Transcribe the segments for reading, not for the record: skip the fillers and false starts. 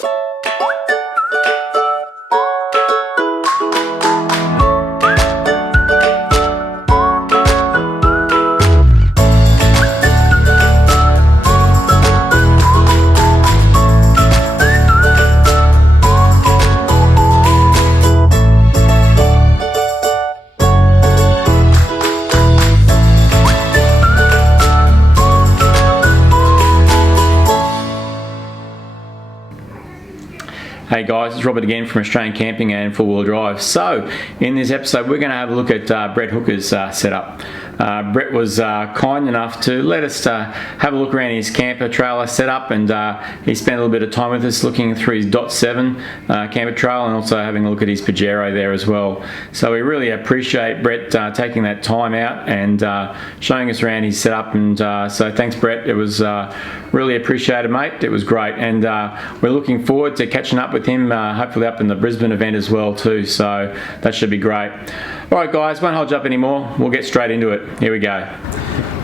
Hey guys, it's Robert again from Australian Camping and Four Wheel Drive. So, in this episode we're going to have a look at Brett Hookers setup. Brett was kind enough to let us have a look around his camper trailer setup, and he spent a little bit of time with us looking through his Dot 7 camper trailer and also having a look at his Pajero there as well. So we really appreciate Brett taking that time out and showing us around his setup, and so thanks Brett, it was really appreciated mate, it was great, and we're looking forward to catching up with him hopefully up in the Brisbane event as well too, so that should be great. Alright guys, won't hold you up anymore, we'll get straight into it. Here we go.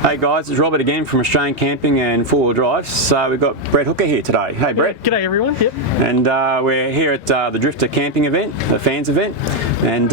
Hey guys, it's Robert again from Australian Camping and Four Wheel Drive. So we've got Brett Hooker here today. Hey Brett. G'day everyone. Yep. And we're here at the Drifter camping event, the fans event, and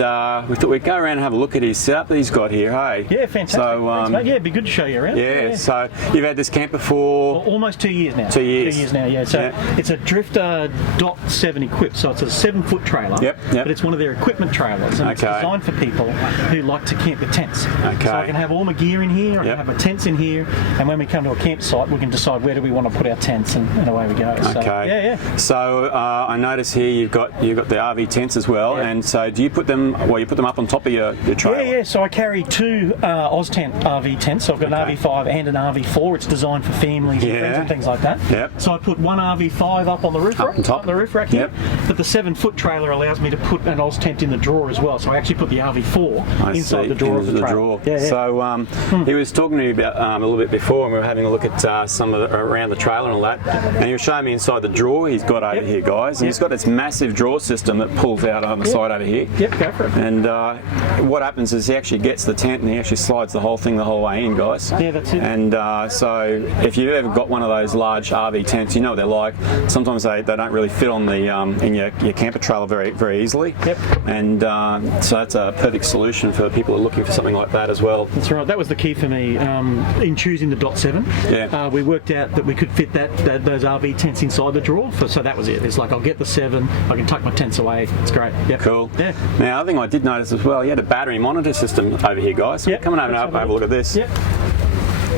we thought we'd go around and have a look at his setup that he's got here. Hey. Yeah, fantastic. So, thanks, mate. Yeah, it'd be good to show you around. Yeah. So you've had this camper for almost 2 years now. 2 years. 2 years now. Yeah. So it's a Drifta Dot 7 equipped. So it's a 7-foot trailer. Yep. But it's one of their equipment trailers, and it's designed for people who like to camp with tents. Okay. So I can have all my gear in here. I can have my tents in here. And when we come to a campsite, we can decide where do we want to put our tents, and away we go. So, okay. So I notice here you've got the RV tents as well, and so do you put them? Well, you put them up on top of your trailer. Yeah. So I carry two Oztent RV tents. So I've got an RV5 and an RV4. It's designed for families and friends and things like that. Yep. So I put one RV5 up on the roof rack. Up on the roof rack here. But the 7-foot trailer allows me to put an Oztent in the drawer as well. So I actually put the RV4 inside the drawer of the trailer. Yeah. So he was talking to me about a little bit before, and we were having a look at some of around the trailer and all that, and he was showing me inside the drawer he's got over here, guys, and he's got this massive drawer system that pulls out on the side over here. Yep, go for it. And what happens is he actually gets the tent and he actually slides the whole thing the whole way in, guys. Yeah, that's it. And so if you've ever got one of those large RV tents, you know what they're like. Sometimes they don't really fit on the in your camper trailer very easily. Yep. And so that's a perfect solution for people who are looking for something like that as well. That's right. That was the key for me in choosing the Dot 7. Yeah. We worked out that we could fit those RV tents inside the drawer, so that was it. It's like I'll get the 7, I can tuck my tents away. It's great. Yep. Cool. Yeah. Now, other thing I did notice as well, you had a battery monitor system over here, guys. Yep. Come on over and have a look at this. Yep.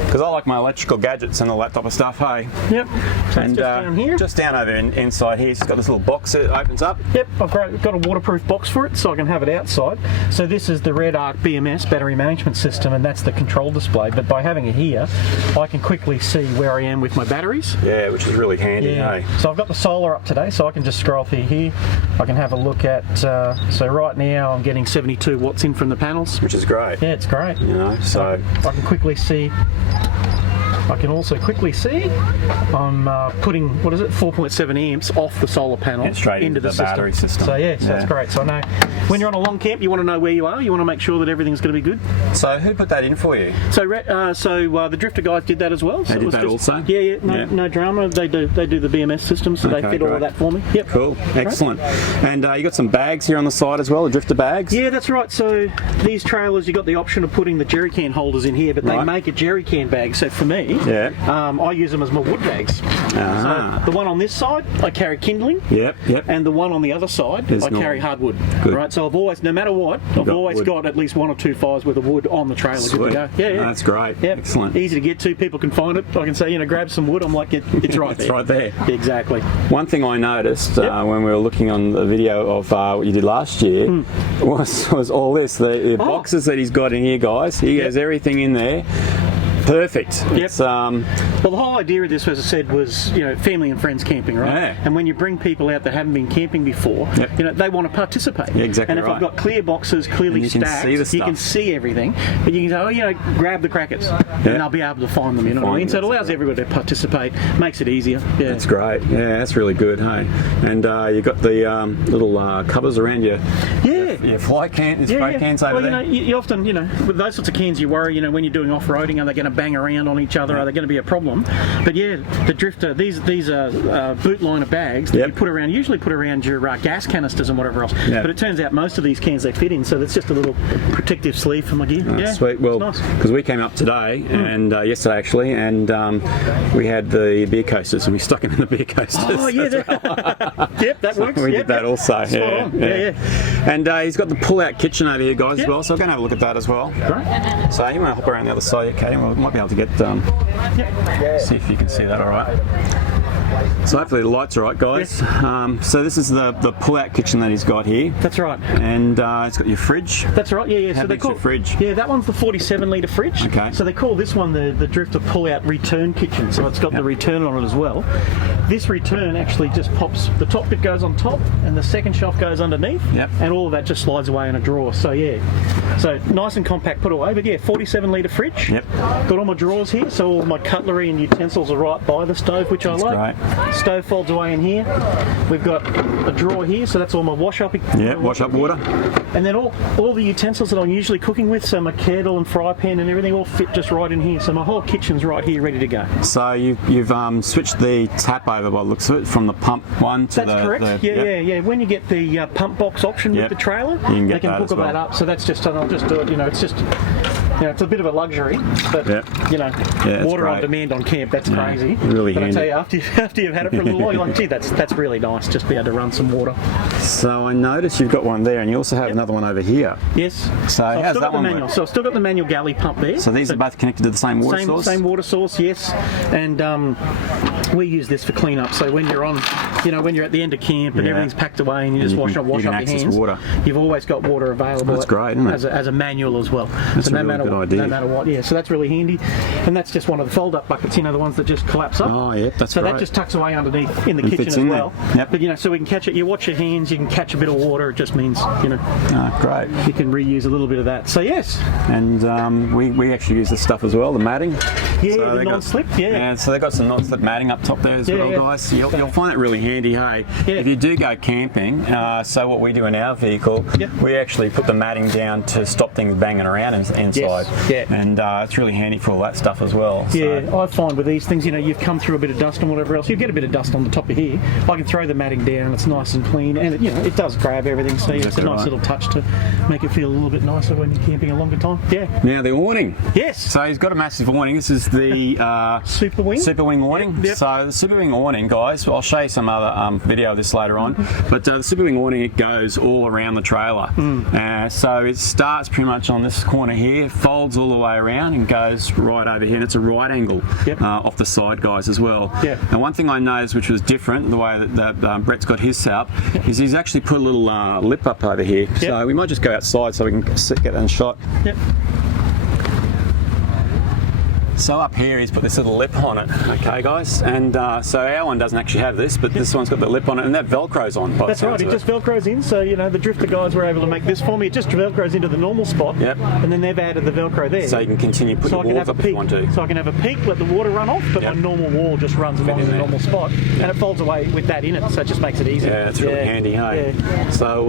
Because I like my electrical gadgets and all that type of stuff, hey? Yep. So and just down here. Just down over inside here, it's got this little box that opens up. Yep, I've got a waterproof box for it, so I can have it outside. So this is the Red Arc BMS battery management system, and that's the control display. But by having it here, I can quickly see where I am with my batteries. Yeah, which is really handy, hey? So I've got the solar up today, so I can just scroll through here. I can have a look at, so right now I'm getting 72 watts in from the panels. Which is great. Yeah, it's great. You know, so I can quickly see. I can also quickly see I'm putting, 4.7 amps off the solar panel into the battery system. So that's great. So I know when you're on a long camp, you want to know where you are. You want to make sure that everything's going to be good. So who put that in for you? So the Drifter guys did that as well. They did that also? Yeah. No drama. They do the BMS system, so they fit all of that for me. Yep. Cool. Excellent. And you got some bags here on the side as well, the Drifter bags? Yeah, that's right. So these trailers, you got the option of putting the jerry can holders in here, but they make a jerry can bag. So for me, I use them as my wood bags. So the one on this side, I carry kindling. Yep. And the one on the other side, I carry hardwood. Good. Right. So I've always, no matter what, I've always got at least 1 or 2 fires worth of wood on the trailer. Sweet. Good to go. Yeah. No, that's great. Yep. Excellent. Easy to get to. People can find it. I can say, grab some wood. I'm like, it's right there. It's right there. Exactly. One thing I noticed when we were looking on the video of what you did last year was all this, the boxes that he's got in here, guys. He has everything in there. Perfect. Yep. Well, the whole idea of this, as I said, was family and friends camping, right? Yeah. And when you bring people out that haven't been camping before, they want to participate. Yeah, exactly. And if I've got clear boxes clearly stacked, you can see everything. But you can say, grab the crackers, and they'll be able to find them. You know what I mean? So it allows everybody to participate, makes it easier. Yeah. That's great. Yeah, that's really good. Hey, and you got the little covers around your fly can, spray cans over there. You often, with those sorts of cans, you worry, when you're doing off-roading, are they going to bang around on each other? Are they going to be a problem? But yeah, the Drifter, these are boot liner bags that you put around, usually put around your gas canisters and whatever else. But it turns out most of these cans they fit in, so that's just a little protective sleeve for my gear. Yeah, sweet. Well, because we came up today and yesterday actually, and we had the beer coasters, and we stuck them in the beer coasters. Oh yeah, yep, that works. We did that also. Yeah. And he's got the pull-out kitchen over here, guys, as well. So we're going to have a look at that as well. Right. So you want to hop around the other side, Katie? We might be able to get see if you can see that. All right. So hopefully the light's all right, guys. So this is the pull-out kitchen that he's got here. That's right. And it's got your fridge. That's right. Yeah. How big's your fridge? Yeah, that one's the 47-litre fridge. Okay. So they call this one the Drifter pull-out return kitchen. So it's got the return on it as well. This return actually just pops. The top bit goes on top, and the second shelf goes underneath. And all of that just slides away in a drawer. So yeah. So nice and compact put away. But yeah, 47-litre fridge. Got all my drawers here, so all my cutlery and utensils are right by the stove, which I like. Great. Stove folds away in here. We've got a drawer here, so that's all my wash up. Wash up water. And then all the utensils that I'm usually cooking with, so my kettle and fry pan and everything, all fit just right in here. So my whole kitchen's right here, ready to go. So you've switched the tap over by the looks of it from the pump one to That's correct. Yeah. When you get the pump box option with the trailer, they can hook that up. So that's just, I'll just do it. It's just. It's a bit of a luxury, but water on demand on camp, that's crazy. Really but handy. I tell you, after you've had it for a little while, you're like, gee, that's really nice, just be able to run some water. So I noticed you've got one there, and you also have another one over here. Yes. So how's that one work? So I've still got the manual galley pump there. So these are both connected to the same water source? Same water source, yes. And we use this for clean-up. So when you're on, when you're at the end of camp and everything's packed away and you just wash up your hands, water. You've always got water available. That's great, isn't it? As a manual as well. That's so a really good idea. No matter what, so that's really handy. And that's just one of the fold-up buckets, the ones that just collapse up. Oh, yeah, that's so great. So that just tucks away underneath in the kitchen as well. But so we can catch it. You watch your hands, you can catch a bit of water. It just means, great. You can reuse a little bit of that. So yes. And we actually use this stuff as well, the matting. Yeah, so the non-slip. So they've got some non-slip matting up top there as well, guys. So you'll find it really handy. Hey, if you do go camping, so what we do in our vehicle, we actually put the matting down to stop things banging around inside. And it's really handy for all that stuff as well. So. I find with these things, you've come through a bit of dust and whatever else, you get a bit of dust on the top of here. I can throw the matting down, it's nice and clean, and it does grab everything, so it's a nice little touch to make it feel a little bit nicer when you're camping a longer time. Now the awning. Yes. So he's got a massive awning. This is the Super Wing awning. So the Super Wing awning, guys, I'll show you some other video of this later on, but the Super Wing awning, it goes all around the trailer. So it starts pretty much on this corner here, folds all the way around and goes right over here, and it's a right angle off the side, guys, as well. And one thing I noticed which was different, the way that Brett's got his set up, is he's actually put a little lip up over here. So we might just go outside so we can get that in shot. So up here he's put this little lip on it, okay guys, and so our one doesn't actually have this, but this one's got the lip on it, and that velcros on. That's right, it just velcros in, so the Drifter guys were able to make this for me. It just velcros into the normal spot, and then they've added the velcro there. So you can continue putting your walls up if you want to. So I can have a peak, let the water run off, but my normal wall just runs along the normal spot, and it folds away with that in it, so it just makes it easy. Yeah, it's really handy, hey? So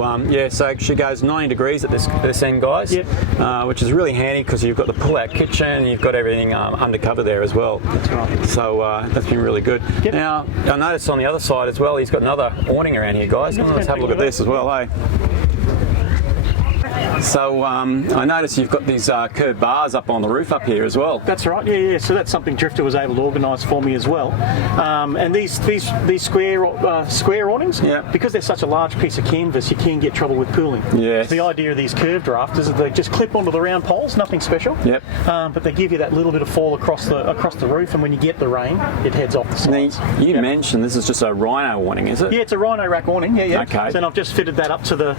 so it actually goes 90 degrees at this end, guys, which is really handy because you've got the pull-out kitchen, you've got everything undercover there as well. That's right. So that's been really good. Now, I noticed on the other side as well, he's got another awning around here, guys. Let's have a look at this as well, eh? So I noticed you've got these curved bars up on the roof up here as well. That's right, yeah. So that's something Drifter was able to organise for me as well. And these square awnings, because they're such a large piece of canvas, you can get trouble with pooling. Yes. So the idea of these curved rafters is they just clip onto the round poles, nothing special. But they give you that little bit of fall across the roof, and when you get the rain, it heads off the sides. Now, you mentioned this is just a rhino awning, is it? Yeah, it's a rhino rack awning. Yeah. Okay. So I've just fitted that up to the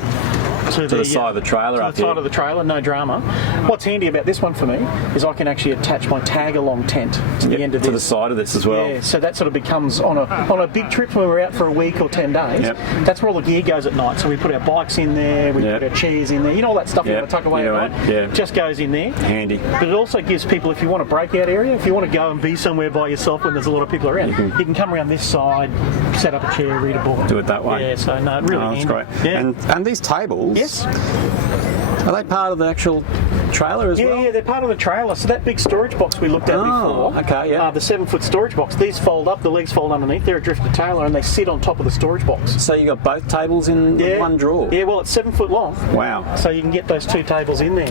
side of the trailer up here. Side of the trailer, no drama. What's handy about this one for me is I can actually attach my tag-along tent to the end of this. To the side of this as well. Yeah, so that sort of becomes on a big trip when we're out for a week or 10 days. That's where all the gear goes at night. So we put our bikes in there, we put our chairs in there, all that stuff you want to tuck away at night. Just goes in there. Handy. But it also gives people, if you want a breakout area, if you want to go and be somewhere by yourself when there's a lot of people around, you can come around this side, set up a chair, read a book. Do it that way. Yeah, so no, really handy. That's great. And these tables, are they part of the actual trailer as well? Yeah, they're part of the trailer. So that big storage box we looked at before, okay, yeah. the 7-foot storage box, these fold up, the legs fold underneath. They're a Drifta trailer and they sit on top of the storage box. So you got both tables in one drawer? Yeah, well, it's 7 foot long. Wow. So you can get those 2 tables in there.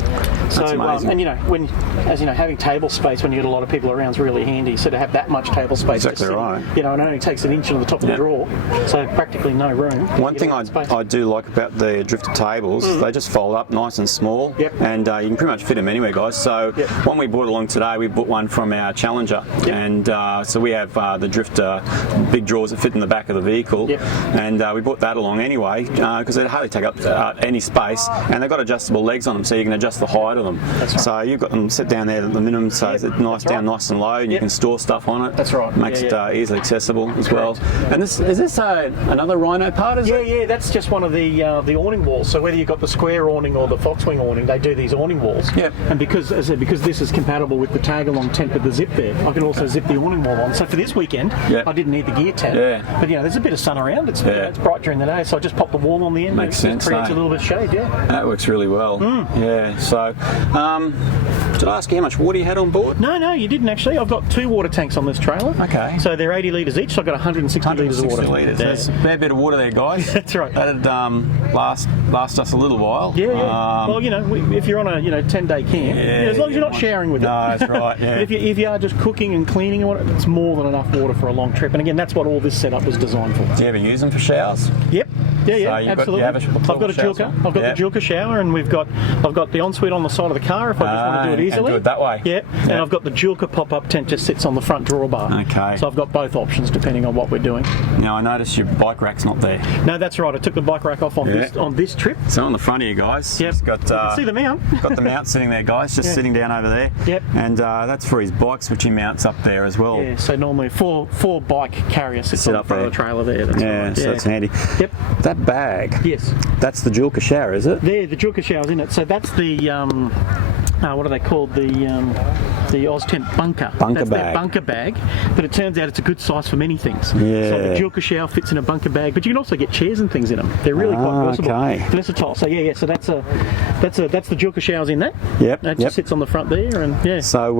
So, That's amazing. and as you know, having table space when you get a lot of people around is really handy. So to have that much table space, Exactly right. it only takes an inch on the top of the drawer, so practically no room. One thing I do like about the Drifta tables, they just fold up nice and small, and you can pretty much fit them anywhere, guys. So one we bought along today, we bought one from our Challenger, and so we have the Drifta big drawers that fit in the back of the vehicle, and we bought that along anyway because they hardly take up any space, and they've got adjustable legs on them, so you can adjust the height of them. So you've got them set down there at the minimum, so it's nice down, nice and low, and you can store stuff on it. That's right. Makes it easily accessible as well. And is this another Rhino part? Yeah, that's just one of the awning walls. So whether you've got the square awning or the Foxwing awning, they do these awning walls. Yep. And because this is compatible with the tag-along tent with the zip there, I can also zip the awning wall on. So for this weekend, I didn't need the gear tab. Yeah. But there's a bit of sun around. It's bright during the day, so I just pop the wall on the end. Makes sense. It creates a little bit of shade. Yeah. That works really well. Yeah. So, did I ask you how much water you had on board? No, you didn't actually. I've got 2 water tanks on this trailer. Okay. So they're 80 litres each. So I've got 160 litres of water. 160 litres. That's a fair bit of water there, guys. That's right. That'd last us a little while. Yeah. Well, if you're on a 10-day camp, as long as you're not showering with it. No, that's right. Yeah. But if you are just cooking and cleaning and whatnot, it's more than enough water for a long trip. And again, that's what all this setup was designed for. Do you ever use them for showers? Yep. Yeah, So absolutely. I've got a Julka. I've got the Julka shower, and I've got the ensuite on the side of the car if I just want to do it easily. And do it that way. Yeah. And I've got the Julka pop-up tent just sits on the front drawbar. Okay. So I've got both options depending on what we're doing. Now I noticed your bike rack's not there. No, that's right. I took the bike rack off on this trip. So on the front of you guys, Yep. it's got You can see the mount. got the mount sitting there, guys, just sitting down over there. Yep. And that's for his bikes, which he mounts up there as well. Yeah. So normally four bike carrier sits Sit on the up front there. of the trailer there. That's right. So it's handy. Yep. That bag. Yes. That's the Julka shower, is it? There, the Julka shower's in it. So that's the what are they called? The Oztent bunker. That's bag. their bunker bag. But it turns out it's a good size for many things. Yeah. So the Julka shower fits in a bunker bag, but you can also get chairs and things in them. They're really quite versatile. Okay. Versatile. So So that's the Julka showers in that. Yep. That just sits on the front there, and So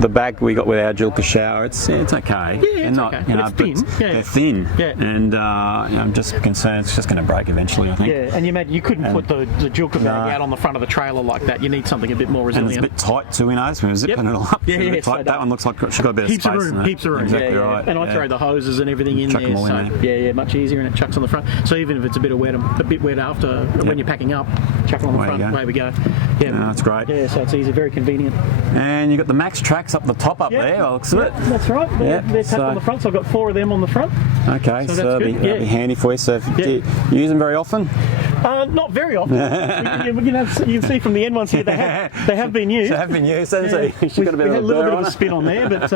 the bag we got with our Julka shower, it's okay. Yeah, it's okay. But it's thin. Yeah. They're thin. Yeah. And I'm just concerned it's just going to break eventually, I think. Yeah, and you couldn't put the Julka bag out on the front of the trailer like that. You need something a bit more And resilient. it's a bit tight too, so we're zipping it all up. Yeah, It's a bit yeah, tight. so That one looks like she's got a bit of heaps space. of room, in it. heaps of room. Exactly yeah. right. And I throw the hoses and everything in Chuck there. them all in So yeah, much easier, and it chucks on the front. So even if it's a bit wet after when you're packing up, chuck it on the front. Away we go. Yeah, that's great. Yeah, so it's easy, very convenient. And you've got the Max tracks up the top up there, by the looks of it. That's right. They're tacked on the front, so I've got 4 of them on the front. Okay, so that'll be handy for you. So do you use them very often? Not very often. You can see from the end ones here, they have been used. They have been used, haven't they? We had a little bit of a spin on there, but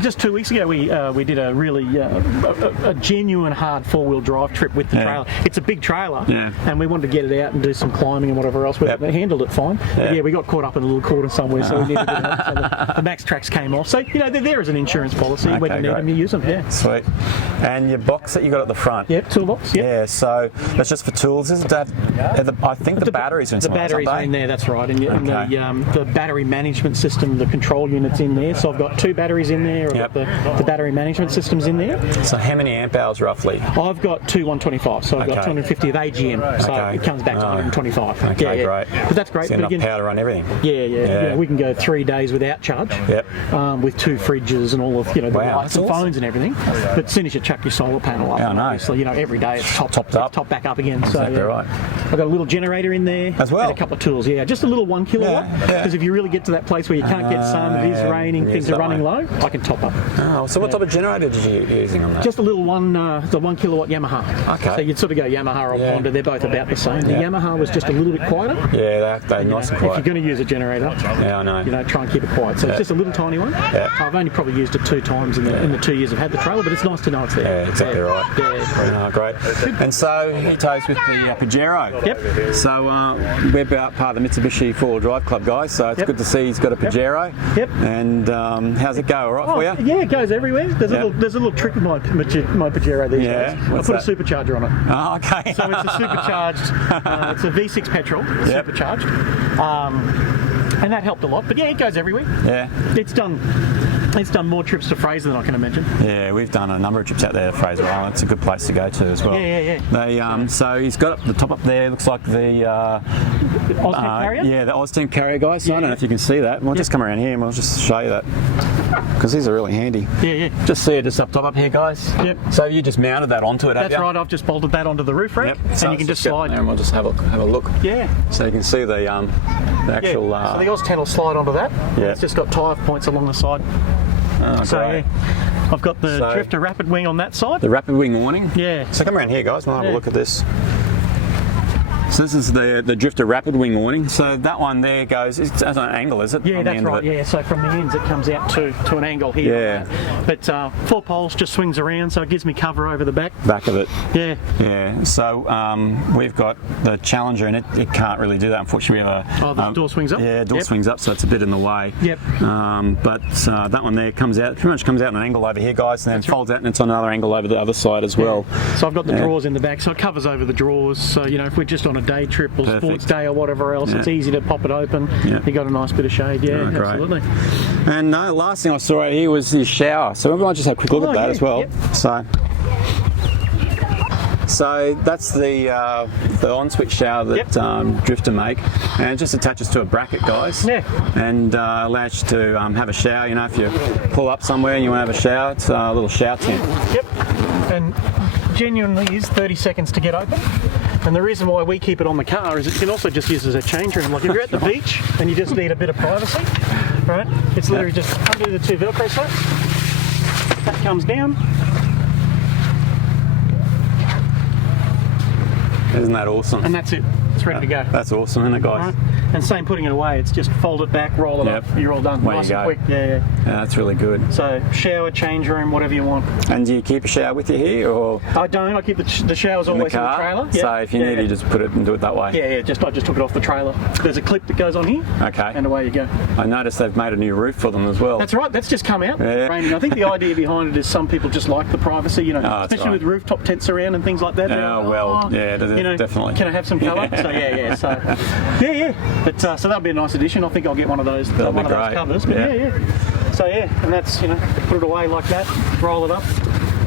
just 2 weeks ago we did a really a genuine hard 4-wheel drive trip with the trailer. It's a big trailer, and we wanted to get it out and do some climbing and whatever else. They handled it fine. But we got caught up in a little corner somewhere, so we needed to help. So the Max tracks came off. So they're there as an insurance policy. When you need them, you use them. Yeah. Sweet. And your box that you got at the front. Yep, toolbox. Yep. Yeah. So that's just for tools. Is it? I think the batteries are in. The batteries are in there. That's right. And the battery management system, the control unit's in there. So I've got 2 batteries in there. I've got the battery management system's in there. So how many amp hours roughly? I've got 2 125, so I've got 250 of AGM, so it comes back to 125. Okay, great. But that's great. So enough power to run everything. Yeah. We can go 3 days without charge. Yep. With 2 fridges and all of the lights and phones and everything. But as soon as you chuck your solar panel up, obviously every day it's topped up, topped back up again. So exactly right. I've got a little generator in there as well, and a couple of tools. Yeah, just a little 1 kilowatt. Because if you really get to that place where you can't get sun, it is raining, things are running low, I can top up. Oh, so what type of generator did you using on that? Just a little the 1 kilowatt Yamaha. Okay. So you'd sort of go Yamaha or Honda. They're both about the same. The Yamaha was just a little bit quieter. Yeah, they're nice and quiet. If you're going to use a generator, I know. Try and keep it quiet. So it's just a little tiny one. Yeah. I've only probably used it 2 times in the 2 years I've had the trailer, but it's nice to know it's there. Yeah, exactly right. Yeah. Great. And so he tows with Pajero. Yep. So we're about part of the Mitsubishi 4-wheel drive club, guys. So it's good to see he's got a Pajero. Yep. And how's it go? All right for you? Yeah, it goes everywhere. There's a little trick with my Pajero these days. I put a supercharger on it. Oh, okay. So it's a supercharged. It's a V6 petrol, supercharged. And that helped a lot. But yeah, it goes everywhere. Yeah. It's done more trips to Fraser than I can imagine. Yeah, we've done a number of trips out there to Fraser Island. It's a good place to go to as well. Yeah. They so he's got the top up there. Looks like the Oz Team Carrier. Yeah, the Oz Team Carrier, guys. So I don't know if you can see that. We'll just come around here and we'll just show you that because these are really handy. Yeah. Just see it just up top up here, guys. Yep. So you just mounted that onto it. That's right. I've just bolted that onto the roof rack, so and you can just slide. And we'll just have a look. Yeah. So you can see the actual. So the Oz 10 will slide onto that. Yeah. It's just got tyre points along the side. Oh, So great. yeah, I've got the Drifter Rapid Wing on that side. The rapid wing awning. Yeah. So come around here, guys. We'll have a look at this. So this is the Drifter Rapid Wing awning. So that one there goes, it's at an angle, is it? Yeah, that's right. Yeah, so from the ends it comes out to an angle here. Yeah. But 4 poles just swings around, so it gives me cover over the back. Back of it. Yeah. Yeah. So we've got the Challenger, and it can't really do that. Unfortunately, we have The door swings up. Yeah, door swings up, so it's a bit in the way. Yep. But that one there comes out, pretty much comes out at an angle over here, guys, and then folds out and it's on another angle over the other side as well. So I've got the drawers in the back, so it covers over the drawers. So if we're just on a day trip or sports day or whatever else, it's easy to pop it open. You got a nice bit of shade. Yeah, absolutely. And the last thing I saw right here was his shower. So we might just have a quick look at that as well. Yep. So that's the on-switch shower that Drifter make, and it just attaches to a bracket, guys. Yeah. And allows you to have a shower. If you pull up somewhere and you want to have a shower, it's a little shower tent. Yep. And genuinely is 30 seconds to get open. And the reason why we keep it on the car is it can also just use as a change room. Like if you're at the beach and you just need a bit of privacy, right? It's literally just undo the 2 Velcro straps. That comes down. Isn't that awesome? And that's it. It's ready to go. That's awesome, isn't it, guys? Right? And same putting it away. It's just fold it back, roll it up. You're all done. Way nice you and go. quick. Yeah. Yeah, that's really good. So shower, change room, whatever you want. And do you keep a shower with you here, or I don't. I keep the showers always in the trailer. So if you need, you just put it and do it that way. Yeah. I just took it off the trailer. There's a clip that goes on here. Okay. And away you go. I noticed they've made a new roof for them as well. That's right. That's just come out. Yeah. I think the idea behind it is some people just like the privacy, especially with rooftop tents around and things like that. Definitely. Can I have some colour? So yeah. So But so that'll be a nice addition. I think I'll get one of those. That'll be one of those great. covers. But So and that's put it away like that, roll it up.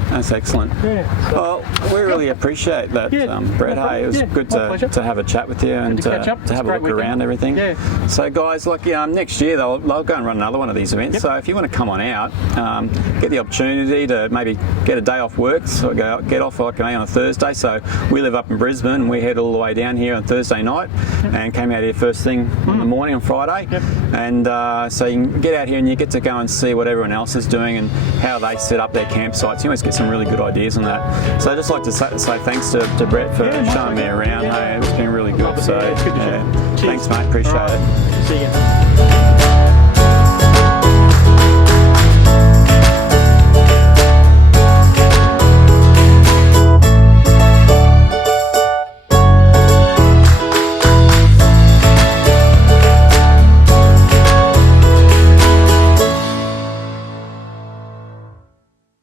That's excellent. Yeah. So, Well, we really appreciate that, Brett. Hey, it was good to have a chat with you and to catch up. to have a look around everything. Yeah. So, guys, next year they'll go and run another one of these events. So, if you want to come on out, get the opportunity to maybe get a day off work, so get off like me on a Thursday. So, we live up in Brisbane, and we head all the way down here on Thursday night, and came out here first thing in the morning on Friday. Yep. And so you can get out here and you get to go and see what everyone else is doing and how they set up their campsites. You always get some really good ideas on that. So I'd just like to say thanks to Brett for showing me around. Hey, it's been really good. So it's good to share. thanks, mate. Appreciate it. See you.